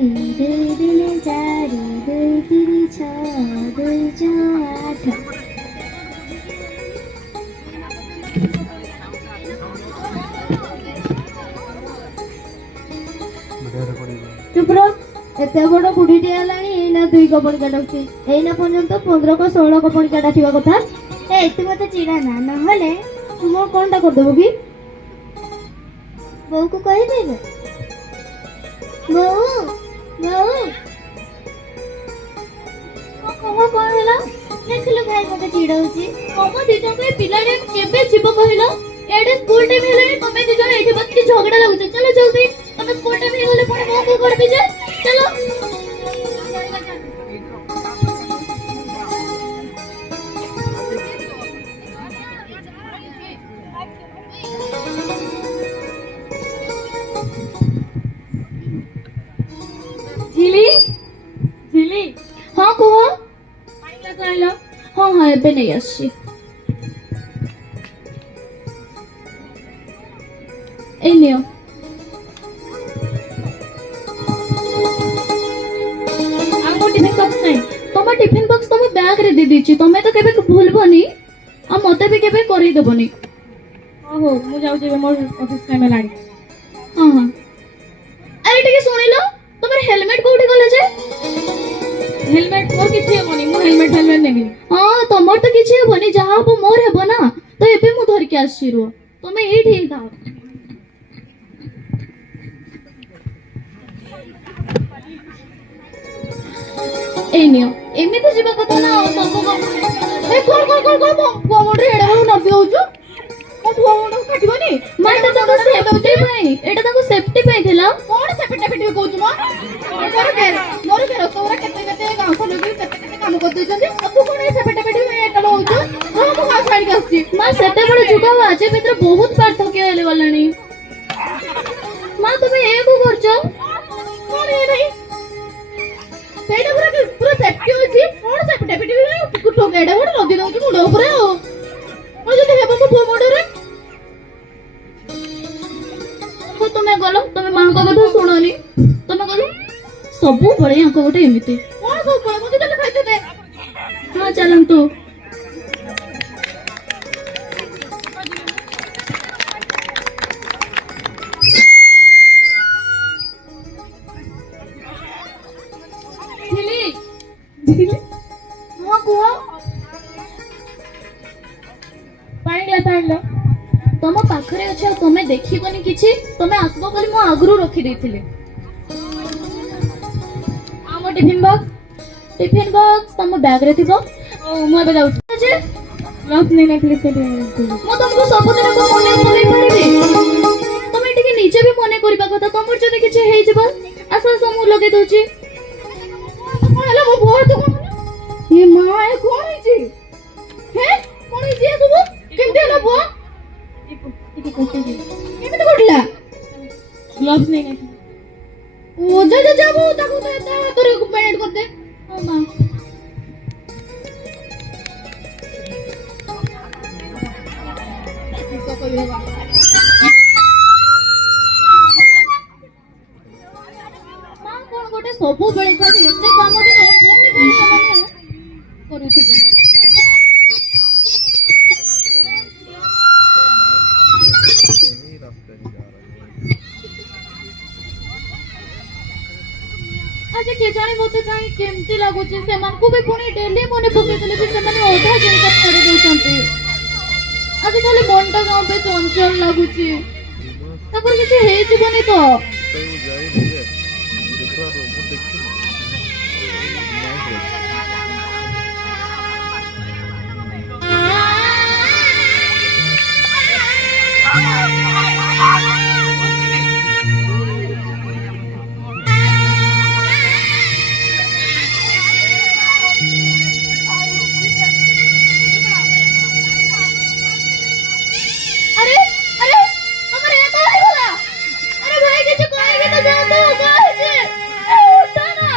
ଦୁଇ ତିନି ଚାରି ଦୁଇ ତିନି ଛଅ ଦୁଇ ଛଅ ଆଠ। ଚୁପ ରହ। ଏତେ ବଡ ବୁଢୀଟି ହେଲାଣି ଏଇନା 2 କପଣିକା ଡାକୁଛି। ଏଇନା ପର୍ଯ୍ୟନ୍ତ 15 କ 16 କପଣିକା ଡାକିବା କଥା। ତୁ ମତେ ଚିଡ଼ା ନା, ନହେଲେ ତୁ ମୋ କଣଟା କରିଦେବୁ କି? ବୋଉକୁ କହିଦେବେ। ବୋଉ ବୋଉ କଣ ହେଲା? ଦେଖିଲୁ ଭାଇ ମତେ ଚିଡ଼ଉଛି। ତମ ଦି ଜଣଙ୍କୁ ଏ ପିଲାଟେ କେବେ ଯିବ କହିଲ? ଏଡେ ସ୍କୁଲ ଟାଇମ୍ ହେଲାଣି, ତମେ ଦି ଜଣ ଏଇଠି ବସିକି ଝଗଡ଼ା ଲାଗୁଛ। ଚାଲ ଜଲ୍ଦି, ତମେ ସ୍କୁଲ ଟାଇମ୍ ହେଇଗଲେ ପୁଣି ମୁଁ କରିବି ଯେ। ଚାଲ। ଝିଲି ଝିଲି, ହଁ କୁହ। ହଁ ହଁ ଏବେ ନେଇ ଆସିଛି। এই নিও। ଆମ ଟିଫିନ ବକ୍ସ ନାହିଁ। ତମ ଟିଫିନ ବକ୍ସ ତମ ବ୍ୟାଗ ରେ ଦେଇ ଦେଇଛି। ତମେ ତ କେବେ ଭୁଲବନି ଆଉ ମତେ ବି କେବେ କରେଇ ଦେବନି। ହଉ ମୁଁ ଯାଉଛି, ଏବେ ମୋର ଅଫିସ ଟାଇମ୍ ହେଲାଣି। ହଁ ହଁ। ଆରେ ଟିକେ ଶୁଣିଲ, ତମର ହେଲମେଟ କୋଉଠି ଗଲା ଯେ? ହେଲମେଟ ମୋର କିଛି ହେବନି, ମୁଁ ହେଲମେଟ ନେବିନି। ହଁ ତମର ତ କିଛି ହେବନି, ଯାହା ହବ ମୋର ହେବ ନା। ତ ଏବେ ମୁଁ ଧରିକି ଆସିଛି, ରୁହ। ତମେ ଏଇଠି ଥାଅ। এই নিও। ଏମିତି ଯିବା କଥା ନା। ସବୁ କଣ ମୁଣ୍ଡରେ ଏଡେ ବଡ ନଦୀ ହଉଛୁ? ମୋ ପୁଅ ମୁଣ୍ଡକୁ କାଟିବନି। ମା ଏଟା ତାଙ୍କ ସେଫ୍ଟି ପାଇଁ, ଏଟା ତାଙ୍କ ସେଫ୍ଟି ପାଇଁ ଥିଲା। କଣ ସେଫ୍ଟି ଫିଟି କହୁଛୁ ମ? ମୋର ରସଗୁରା କେତେ ଗାଁସ ଲଗେଇ କେତେ କାମ କରିଦେଇଛନ୍ତି। ତୁ କଣ ସେଫ୍ଟି ଫିଟି ପାଇଁ ଏଟା ହଉଛୁ? ମୁଁ ଗାଁ ଛାଡ଼ିକି ଆସିଛି। ମା ସେତେବେଳେ ଯୁଗ ଆଉ ଆଜି ଭିତରେ ବହୁତ ପାର୍ଥକ୍ୟ ହେଲେ ଗଲାଣି। ମା ତମେ ଏକୁ କରୁଛ କଣ? ଏ ନାହିଁ ସେଇଟା ପୁରା ସେଫ୍ଟି ଅଛି। କଣ ସେଫ୍ଟି ଫିଟି ଏଡେ ବଡ ଲଦି ଦଉଛି ମୁଣ୍ଡ ଉପରେ। ଆଉ ଯଦି ହେବ ମୋ ପୁଅ ମୁଣ୍ଡରେ। ହଉ ତମେ ଗଲ, ତମେ ମାଙ୍କ କଥା ଶୁଣନି। ତମେ ଗଲ। ସବୁବେଳେ ୟାଙ୍କ ଗୋଟେ ଏମିତି। କଣ ସବୁବେଳେ? ମତେ ତାହେଲେ ଖାଇଦେବେ। ହଁ ଚାଲନ୍ତୁ। ହଁ କୁହ। ପାଣି ଗ୍ଲାସ ଆଣିଲ। ତମ ପାଖରେ ଅଛି ଆଉ ତମେ ଦେଖିବନି କିଛି? ତମେ ଆସିବ ବୋଲି ମୁଁ ଆଗରୁ ରଖିଦେଇଥିଲି। ଆମ ଟିଫିନ ବକ୍ସ ତମ ବ୍ୟାଗ ରେ ଥିବ। ମୁଁ ଏବେ ଯାଉଛି। ଗ୍ଲାସ ନେଇ ନଥିଲି ସେଠି। ମୁଁ ତମକୁ ସବୁଦିନ ମନେ ପକେଇ ପାରିବି? ତମେ ଟିକେ ନିଜେ ବି ମନେ କରିବା କଥା। ତମର ଯଦି କିଛି ହେଇଯିବ, ଆସ ଆସ ମୁଁ ଲଗେଇ ଦଉଛି। କଣ ହେଲା ମୋ ପୁଅ? ତ କଣ ଏ ମା, ଏ କଣ ହେଇଛି? କଣ ହେଇଛି ଏ ସବୁ? କେମିତି ହେଲା ପୁଅ? କେମିତି ଘଟିଲା? ଗ୍ଲାସ ନେଇ ନଥିଲି। ଓ ଯା ମୁଁ ତାକୁ ତା ହାତରେ ମ୍ୟାନେଜ କରିଦେ। ହଁ ମା। କଣ ଗୋଟେ ସବୁବେଳେ ଖାଲି ଏତେ କାମ ଦେବ, ପୁଣି ଏମାନେ କରୁଥିବେ। ଆଜି କେଜାଣି ମତେ କାହିଁ କେମିତି ଲାଗୁଛି, ସେମାନଙ୍କୁ ବି ପୁଣି ଡେଲି ମନେ ପକେଇଦେଲେ ବି ସେମାନେ ଅଧା ଜିନିଷ ଛାଡି ଦଉଛନ୍ତି। ଆଜି ଖାଲି ମନଟା କଣ ପାଇଁ ଚଞ୍ଚଳ ଲାଗୁଛି। ତାଙ୍କର କିଛି ହେଇଯିବନି ତ? अरे अरे हमारे यहाँ तो है बोला। अरे भाई किसी को आएंगे तो जाओ तो कहाँ है? उठा ना।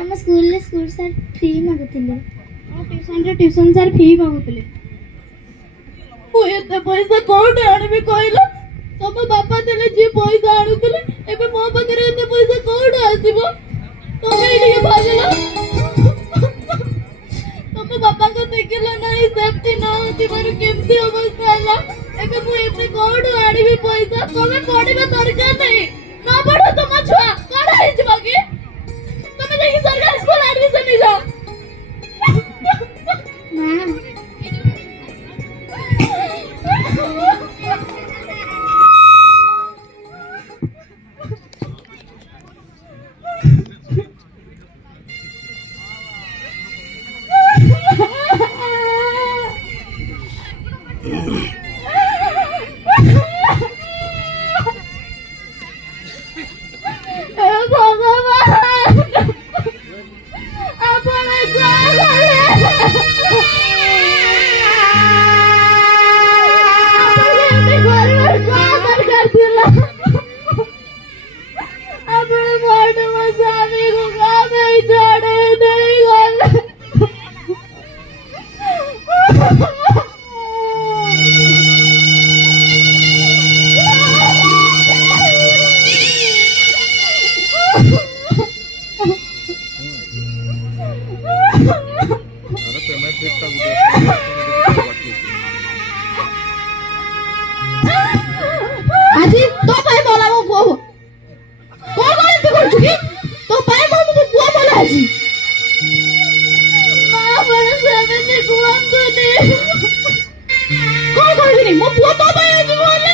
ଆମ ସ୍କୁଲରେ ସ୍କୁଲ ସାର୍ ଫ୍ରି ମାଗୁଥିଲେ। ଟ୍ୟୁସନ୍ ସାର୍ ଫି ମାଗୁଥିଲେ। ମୁଁ ଏତେ ପଇସା କୋଉଠି ଆଣିବି କହିଲ? ତମ ବାପା ଥିଲେ ଯିଏ ପଇସା ଆଣୁଥିଲେ, ଏବେ ମୋ ପାଖରେ ଏତେ ପଇସା କୋଉଠୁ ଆସିବ? ତମେ ଟିକେ ଭାବିଲ। ତମ ବାପାଙ୍କ ଦେଖିଲ ନାହିଁ ସେଫ୍ଟି ନ ଥିବାରୁ କେମିତି ଅବସ୍ଥା ହେଲା। ଏବେ ମୁଁ ଏତେ କୋଉଠୁ ଆଣିବି ପଇସା? ତମେ ପଢିବା ଦରକାର ନାହିଁ। ନ ପଢ ତମ ଛୁଆ କଣ ହେଇଯିବ କି? ତମେ ଯାଇକି ସରକାରୀ ସ୍କୁଲ ଆଡମିସନ ହେଇଯାଅ। আজি তো পাই বলাবো পুଅ কଣ କଣ ଏମିତି କରୁଛୁ କି? ତୋ ପାଇଁ ମୁଁ ପୁଅ ଭଲ ଅଛି। ସେମିତି କୁହନ୍ତୁନି। କଣ କହିବିନି? ମୋ ପୁଅ ତୋ ପାଇଁ ଅଛି ଭଲ।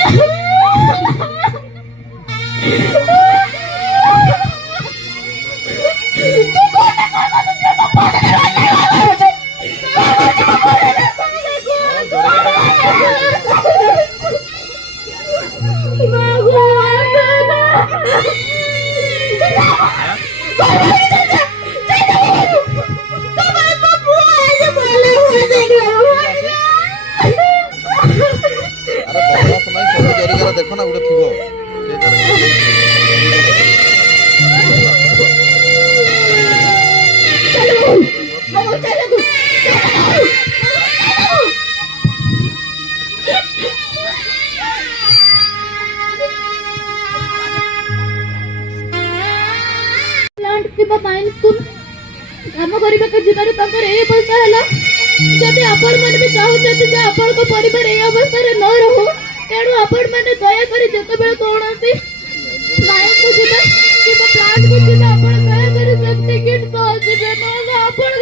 किंवा माइंस को काम करबा के जिबार ताकर ए अवस्था हला जदि आपण मन भी चाहते जे आपण को परिवार ए अवस्था रे न रहो तेणु आपण माने दया करी जते बेले कोनसी माइंस को जिबे किंवा प्लांट को जिबे आपण दया करी सेफ्टी किट तो जिबे न आपण